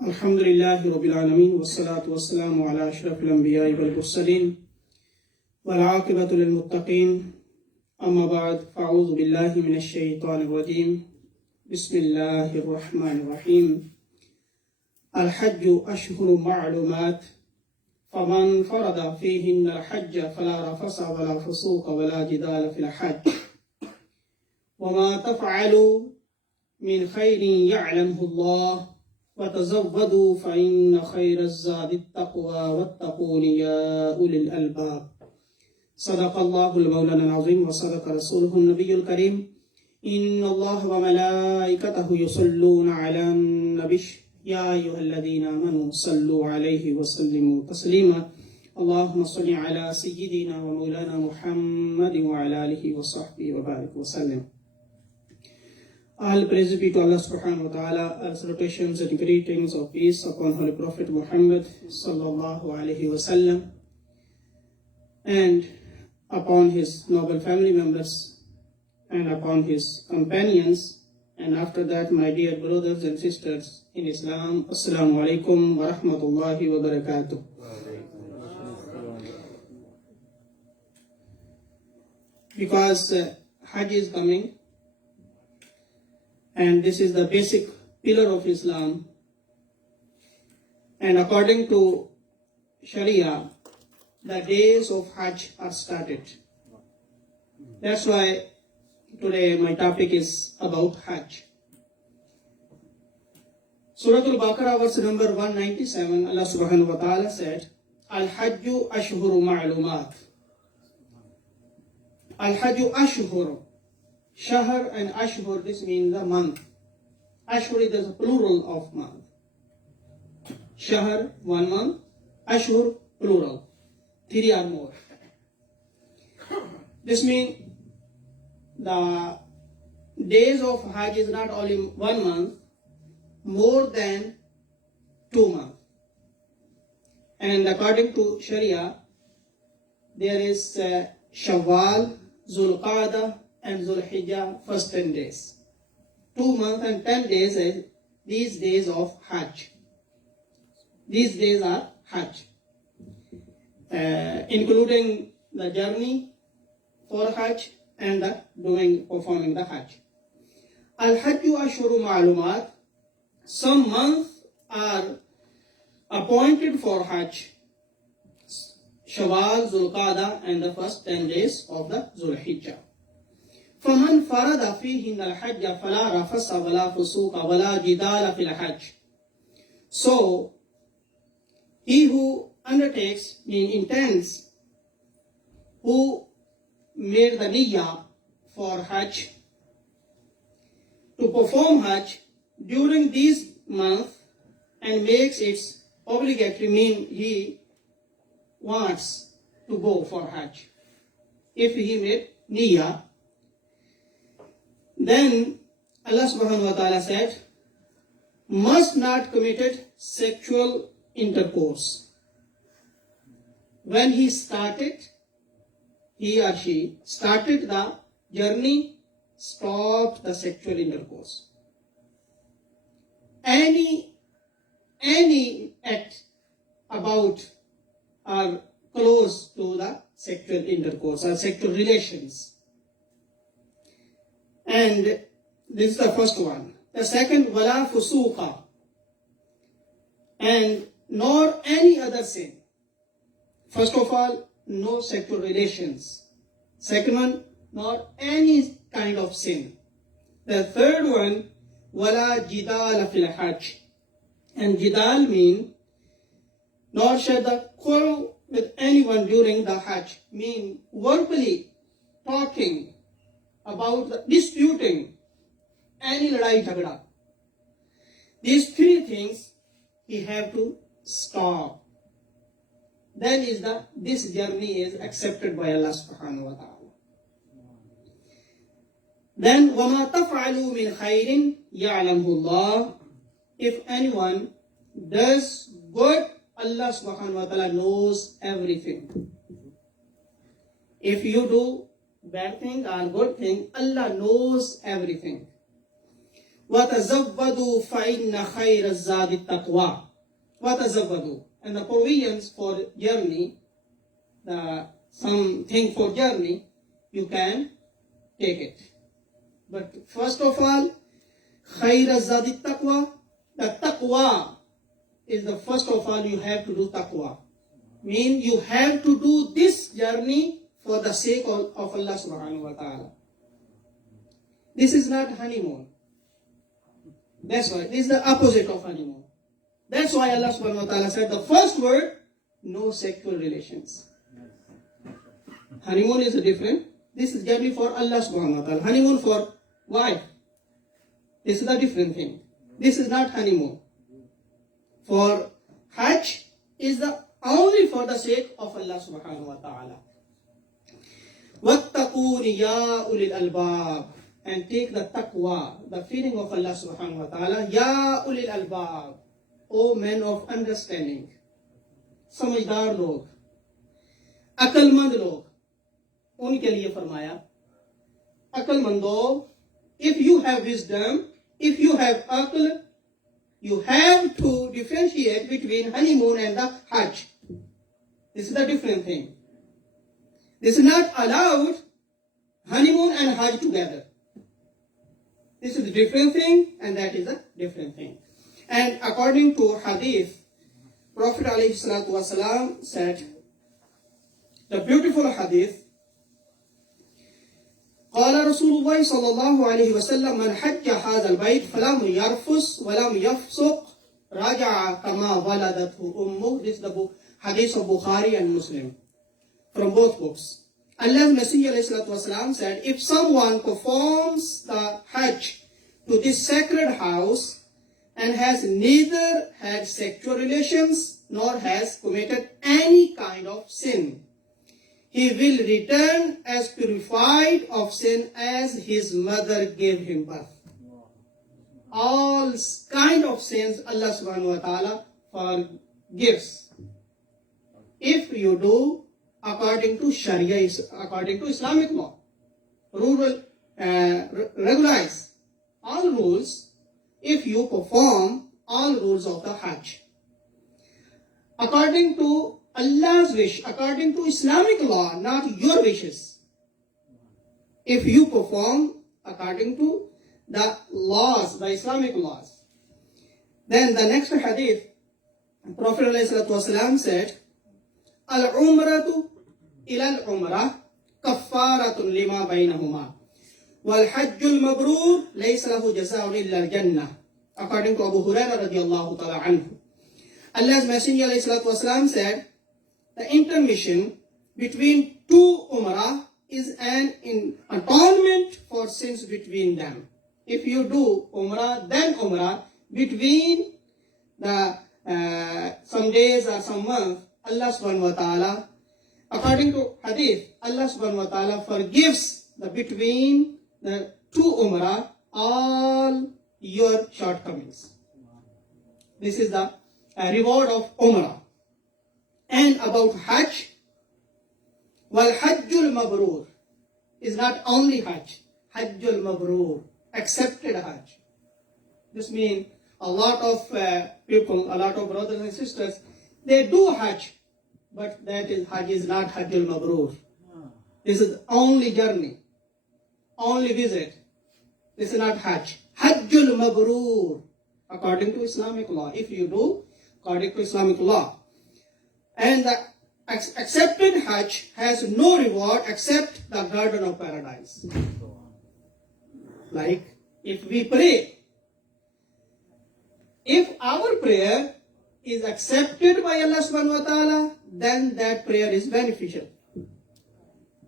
Alhamdulillahi Rabbil Alameen, wassalatu wassalamu ala ashrafil anbiya'i wal mursalin, wal aqibatu lil muttaqin, amma ba'd, fa'udhu billahi minash shaitanir rajim, bismillahir rahmanir rahim. Al-Hajju ashhurun ma'lumat, faman farada fihinna al-hajja fala rafasa wala fusuqa wala jidala fil hajj. وما تفعلوا من خير يعلمه الله وتزودوا فإن خير الزاد التقوى واتقون يا أولي الألباب. صدق الله المولى العظيم وصدق رسوله النبي الكريم. إن الله وملائكته يصلون على النبي يا أيها الذين آمنوا صلوا عليه وسلموا تسليما. اللهم صل على سيدنا ومولانا محمد وعلى آله وصحبه وبارك وسلم. All praise be to Allah subhanahu wa ta'ala. All salutations and greetings of peace upon Holy Prophet Muhammad sallallahu alaihi wasallam and upon his noble family members and upon his companions, and after that, my dear brothers and sisters in Islam, Assalamu alaikum wa rahmatullahi wa barakatuh. Because Hajj is coming, and this is the basic pillar of Islam, and according to Sharia, the days of Hajj are started. That's why today my topic is about Hajj. Surah Al-Baqarah verse number 197, Allah subhanahu wa ta'ala said, Al-Hajju ashhuru ma'lumat. Al-Hajju ashhuru. Shahr and Ashhur, this means the month. Ashhur is the plural of month. Shahr, one month. Ashhur, plural. 3 or more. This means the days of Hajj is not only 1 month, more than 2 months. And according to Sharia, there is Shawwal, Zulqa'dah, and Zulhijjah, first 10 days. 2 months and 10 days are these days of Hajj. These days are Hajj, including the journey for Hajj and the performing the Hajj. Al-Hajju ashhuru ma'lumat. Some months are appointed for Hajj. Shawwal, Zulqa'dah, and the first 10 days of the Zulhijjah. فَمَنْ فَرَدَ فِيهِنَّ الْحَجَّ فَلَا رَفَثَ وَلَا فُسُوقَ وَلَا جِدَالَ فِي الْحَجِّ. So, he who undertakes, intends, who made the niyyah for Hajj, to perform Hajj during this month and makes it obligatory, mean he wants to go for Hajj. If he made niyyah, then Allah subhanahu wa ta'ala said, must not committed sexual intercourse. When he or she started the journey, stopped the sexual intercourse. Any act about or close to the sexual intercourse or sexual relations. And this is the first one. The second, wala fusuqa, and nor any other sin. First of all, no sexual relations. Second one, nor any kind of sin. The third one, wala jidal fil hajj. And jidal mean, nor shall the quarrel with anyone during the Hajj. Mean verbally talking about disputing any ladai jhagda. These 3 things he have to stop. Then this journey is accepted by Allah subhanahu wa ta'ala. Then وَمَا تَفْعَلُوا مِنْ خَيْرٍ يَعْلَمْهُ اللَّهُ. If anyone does good, Allah subhanahu wa ta'ala knows everything. If you do bad thing or good thing, Allah knows everything. وَتَزَوَّدُوا فَإِنَّ خَيْرَ الزَّادِ التَّقْوَى. وَتَزَوَّدُوا. And the provisions for journey, something for journey, you can take it. But first of all, خَيْرَ الزَّادِ التَّقْوَى. The taqwa is the first of all you have to do taqwa. Mean you have to do this journey for the sake of Allah subhanahu wa ta'ala. This is not honeymoon. That's why this is the opposite of honeymoon. That's why Allah subhanahu wa ta'ala said the first word, no sexual relations. Honeymoon is different. This is journey for Allah subhanahu wa ta'ala. Honeymoon for wife. This is a different thing. This is not honeymoon. For Hajj is the only for the sake of Allah subhanahu wa ta'ala. وَاتَّقُونِ يَا أُولِي الْأَلْبَابِ. And take the taqwa, the feeling of Allah subhanahu wa ta'ala. Ya ulil albab, O men of understanding, समझदार लोग, अकलमंद लोग, उनके लिए फरमाया, अकलमंदो, if you have wisdom, if you have aql, you have to differentiate between honeymoon and the Hajj. This is a different thing. This is not allowed, honeymoon and Hajj together. This is a different thing, and that is a different thing. And according to hadith, Prophet ﷺ said, the beautiful hadith, قال رسول الله صلى الله عليه وسلم من حج هذا البيت فلم يرفث ولم يفسق رجع كما ولدته أمه. This is the hadith of Bukhari and Muslim from both books. Allah's Messenger ﷺ said, if someone performs the Hajj to this sacred house and has neither had sexual relations nor has committed any kind of sin, he will return as purified of sin as his mother gave him birth. All kind of sins Allah subhanahu wa ta'ala forgives. If you do according to Sharia, according to Islamic law, regularize all rules, if you perform all rules of the Hajj. According to Allah's wish, according to Islamic law, not your wishes. If you perform according to the laws, the Islamic laws. Then the next hadith, Prophet ﷺ said, Al-umratu ila al-umrah kaffaratun lima bainahuma wal hajjul mabrur laysa lahu jazaa'un illa al-jannah. According to Abu Hurairah radiyallahu ta'ala anhu. Allah's Messenger ﷺ said, the intermission between two umrah is an atonement for sins between them. If you do umrah, then umrah, between the some days or some months, Allah subhanahu wa ta'ala, according to hadith, Allah subhanahu wa ta'ala forgives the between the two umrah all your shortcomings. This is the reward of umrah. And about Hajj, wal hajjul mabrur is not only Hajj, hajjul mabrur, accepted Hajj. This means a lot of people, a lot of brothers and sisters, they do Hajj, but that is Hajj is not hajjul mabrur. This is only journey, only visit. This is not Hajj. Hajjul mabrur, according to Islamic law. If you do, according to Islamic law. And the accepted Hajj has no reward except the garden of paradise. Like if we pray, if our prayer is accepted by Allah subhanahu wa ta'ala, then that prayer is beneficial.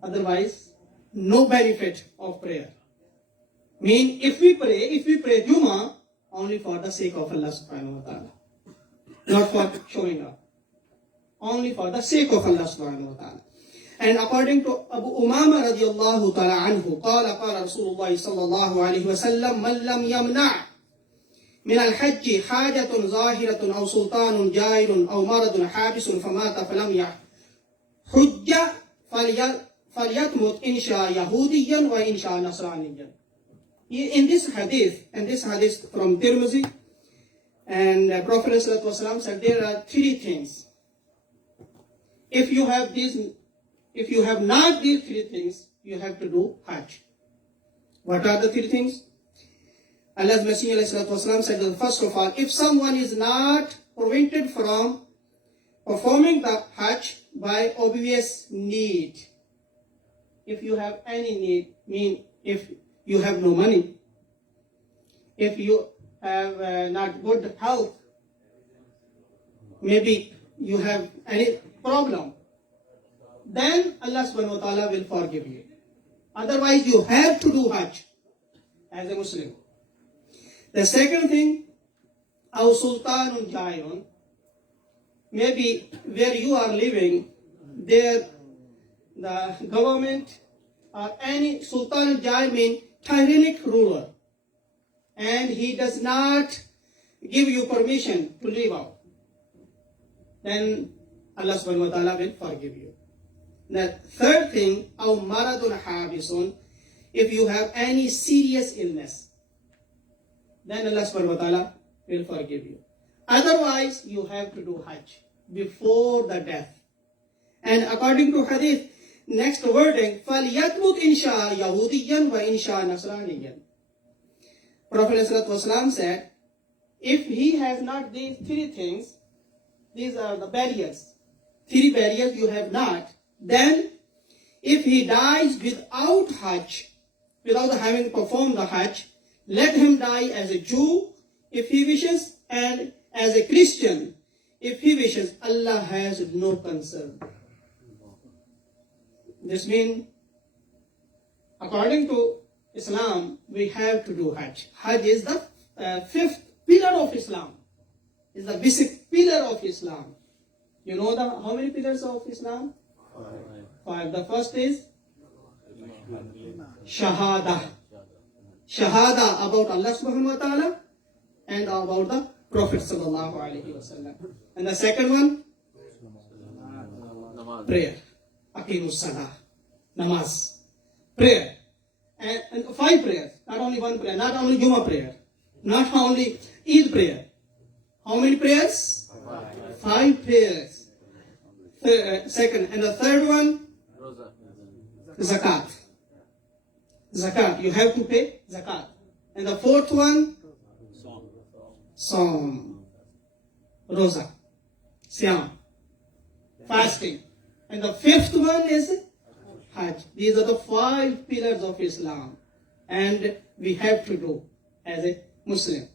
Otherwise, no benefit of prayer. Mean if we pray Jummah only for the sake of Allah subhanahu wa ta'ala, not for showing up. Only for the sake of Allah subhanahu wa ta'ala. And according to Abu Umama radiyallahu ta'ala anhu, قال رسول الله صلى الله عليه وسلم من لم يمنع من الحج حاجة ظاهرة أو سلطان جائر أو مرض حابس فمات فلم يحج فليتمت إن شاء يهوديا وإن شاء نصرانيا. In this hadith from Tirmidhi, and Prophet ﷺ said there are three things. If you have not these three things, you have to do Hajj. What are the three things? Allah's Messenger ﷺ said that first of all, if someone is not prevented from performing the Hajj by obvious need, if you have any need, mean if you have no money, if you have not good health, maybe you have any problem, then Allah subhanahu wa ta'ala will forgive you. Otherwise, you have to do Hajj as a Muslim. The second thing, aw sultanun jairun, maybe where you are living, there the government or any sultan jair means tyrannic ruler, and he does not give you permission to live out, then Allah subhanahu wa ta'ala will forgive you. The third thing, aw maradun habisun, if you have any serious illness, then Allah subhanahu wa ta'ala will forgive you. Otherwise, you have to do Hajj before the death. And according to hadith, next wording, فَلْيَتْمُتْ إِنْشَاءَ يَهُودِيًّا وَإِنْشَاءَ نَصْرَانِيًّا. Prophet ﷺ said, if he has not these three things, these are the barriers, three barriers you have not, then if he dies without Hajj, without having performed the Hajj, let him die as a Jew if he wishes, and as a Christian if he wishes. Allah has no concern. This means, according to Islam, we have to do Hajj. Hajj is the fifth pillar of Islam. Is the basic pillar of Islam. You know how many pillars of Islam? Five. The first is Shahada. Shahada about Allah subhanahu wa ta'ala and about the Prophet sallallahu alaihi wasallam. And the second one, prayer. Aqimus salah. Namaz. Prayer. And five prayers. Not only one prayer. Not only Jummah prayer. Not only Eid prayer. How many prayers? Five prayers. Second. And the third one, zakat. Zakat. You have to pay zakat. And the fourth one, Saum. Roza. Siyam. Fasting. And the fifth one is Hajj. These are the five pillars of Islam. And we have to do as a Muslim.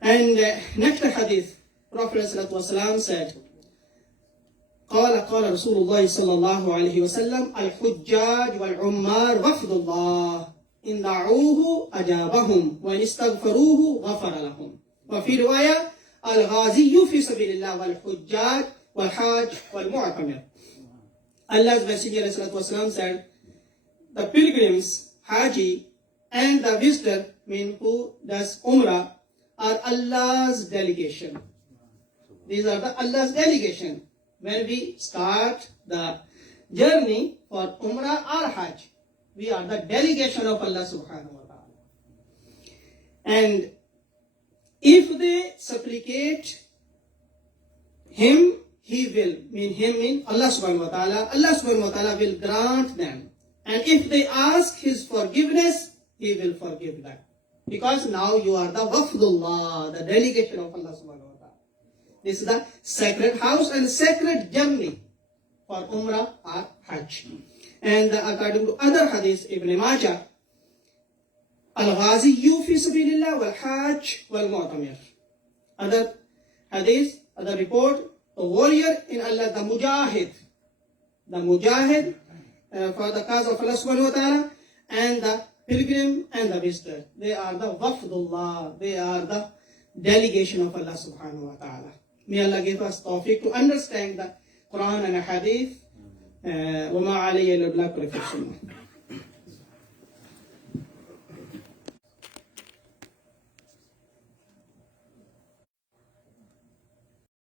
And next hadith, Prophet ﷺ said, قال رسول الله صلى الله عليه وسلم الحجاج والعمار وفد الله إن دعوه أجابهم وإن استغفروه غفر لهم. وفي رواية الغازي في سبيل الله والحجاج والحاج والمعتمر. Allah's Messenger ﷺ said, the pilgrims, Haji, and the visitor, mean who does umrah, are Allah's delegation. These are Allah's delegation. When we start the journey for umrah or Hajj, we are the delegation of Allah subhanahu wa ta'ala. And if they supplicate Him, He will, mean Allah subhanahu wa ta'ala, Allah subhanahu wa ta'ala will grant them. And if they ask His forgiveness, He will forgive them. Because now you are the wafdullah, the delegation of Allah subhanahu wa ta'ala. This is the sacred house and sacred journey for umrah or Hajj. And according to other hadiths, Ibn Majah, Al-Ghaziyu fi sabilillah wal-Hajj wal-Mu'tamir. Other hadith, other report, the warrior in Allah, the mujahid for the cause of Allah subhanahu wa ta'ala, and the pilgrim and the visitor. They are the wafdullah, they are the delegation of Allah subhanahu wa ta'ala. May Allah give us tawfiq to understand the Quran and Hadith. وَمَا عَلَيَّ إِلَّا الْبَلَاغُ وَالْحِفْظُ.